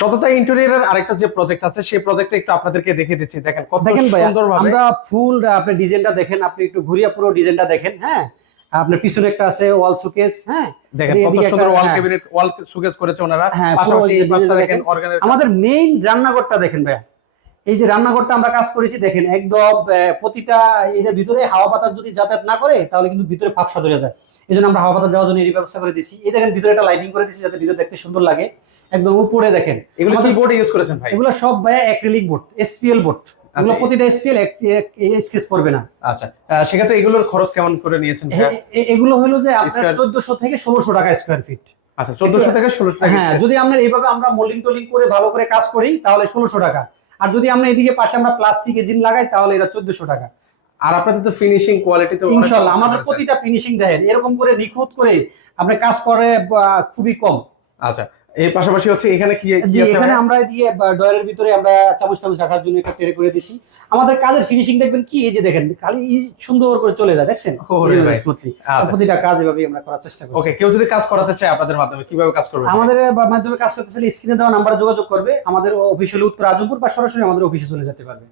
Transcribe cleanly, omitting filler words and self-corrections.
সততা ইন্টেরিয়রের আরেকটা যে প্রজেক্ট আছে সেই প্রজেক্টটা একটু আপনাদেরকে দেখে দিচ্ছি। দেখেন কত দেখেন ভাই, সুন্দরভাবে আমরা ফুল আপনি ডিজাইনটা দেখেন, আপনি একটু ঘুরিয়ে পুরো ডিজাইনটা দেখেন। হ্যাঁ, আপনার পিছনে একটা আছে ওয়াল শোকেস। হ্যাঁ, দেখেন কত এদিকে সুন্দর একটা, ওয়াল হ্যাঁ, ক্যাবিনেট ওয়াল শোকেস করেছে ওনারা। হ্যাঁ, পুরো পাশাপাশি এই পাশটা ডিজাইনটা দেখেন দেখেন। অর্গানের আমাদের মেইন রান্নাঘরটা দেখেন ভাই, এই যে রান্নাঘরটা আমরা কাজ করেছি দেখেন, একদম প্রতিটা এর ভিতরে হাওয়া বাতাস যদি যাতায়াত না করে তাহলে কিন্তু ভিতরে ফাঁপসা ধরে যায়। এই জন্য আমরা হাওয়া বাতাস যাওয়ার জন্য এই ব্যবস্থা করে দিছি। এই দেখেন ভিতরে একটা লাইটিং করে দিছি যাতে ভিতরে দেখতে সুন্দর লাগে। একদম উপরে দেখেন এগুলো কি আমাদের বোর্ড ইউজ করেছেন ভাই? এগুলো সব ভাই অ্যাক্রিলিক বোর্ড, এসপিএল বোর্ড। এগুলো প্রতিটা এসপিএল স্কেচ পড়বে না। আচ্ছা, সেক্ষেত্রে এগুলোর খরচ কেমন করে নিয়েছেন ভাই? এগুলো হলো যে আপনার স্কয়ার 1400 থেকে 1600 টাকা স্কয়ার ফিট। আচ্ছা, 1400 থেকে 1600 টাকা। হ্যাঁ, যদি আমরা এইভাবে আমরা মোল্ডিং টোলিং করে ভালো করে কাজ করি তাহলে 1600 টাকা। আর যদি আমরা এদিকে পাশে আমরা প্লাস্টিক এজিন লাগাই তাহলে এটা 1400 টাকা। আর আপনাদের তো ফিনিশিং কোয়ালিটি তো ইনশাআল্লাহ আমাদের প্রতিটা ফিনিশিং দেখেন এরকম করে নিখুঁত করে আপনি কাজ করে খুবই কম। আচ্ছা, এর পাশাপাশি হচ্ছে এখানে কি কি আছে এখানে ভাই? আমরা দিয়ে ডয়ারের ভিতরে আমরা চামচ টামচ রাখার জন্য একটা ট্রে করে দিছি। আমাদের কাজের ফিনিশিং দেখবেন কি, এই যে দেখেন খালি সুন্দর করে চলে যায়, দেখছেন ওরে ভাই। স্মুথলি। আচ্ছা, প্রতিটা কাজ এভাবেই আমরা করার চেষ্টা করি। ওকে, কেউ যদি কাজ করাতে চায় আপনাদের মাধ্যমে কিভাবে কাজ করবে? আমাদের মাধ্যমে কাজ করতে চাইলে স্ক্রিনে দেওয়া নাম্বারে যোগাযোগ করবে। আমাদের অফিস হলো উত্তর আজমপুর, বা সরাসরি আমাদের অফিসে চলে যেতে পারবে।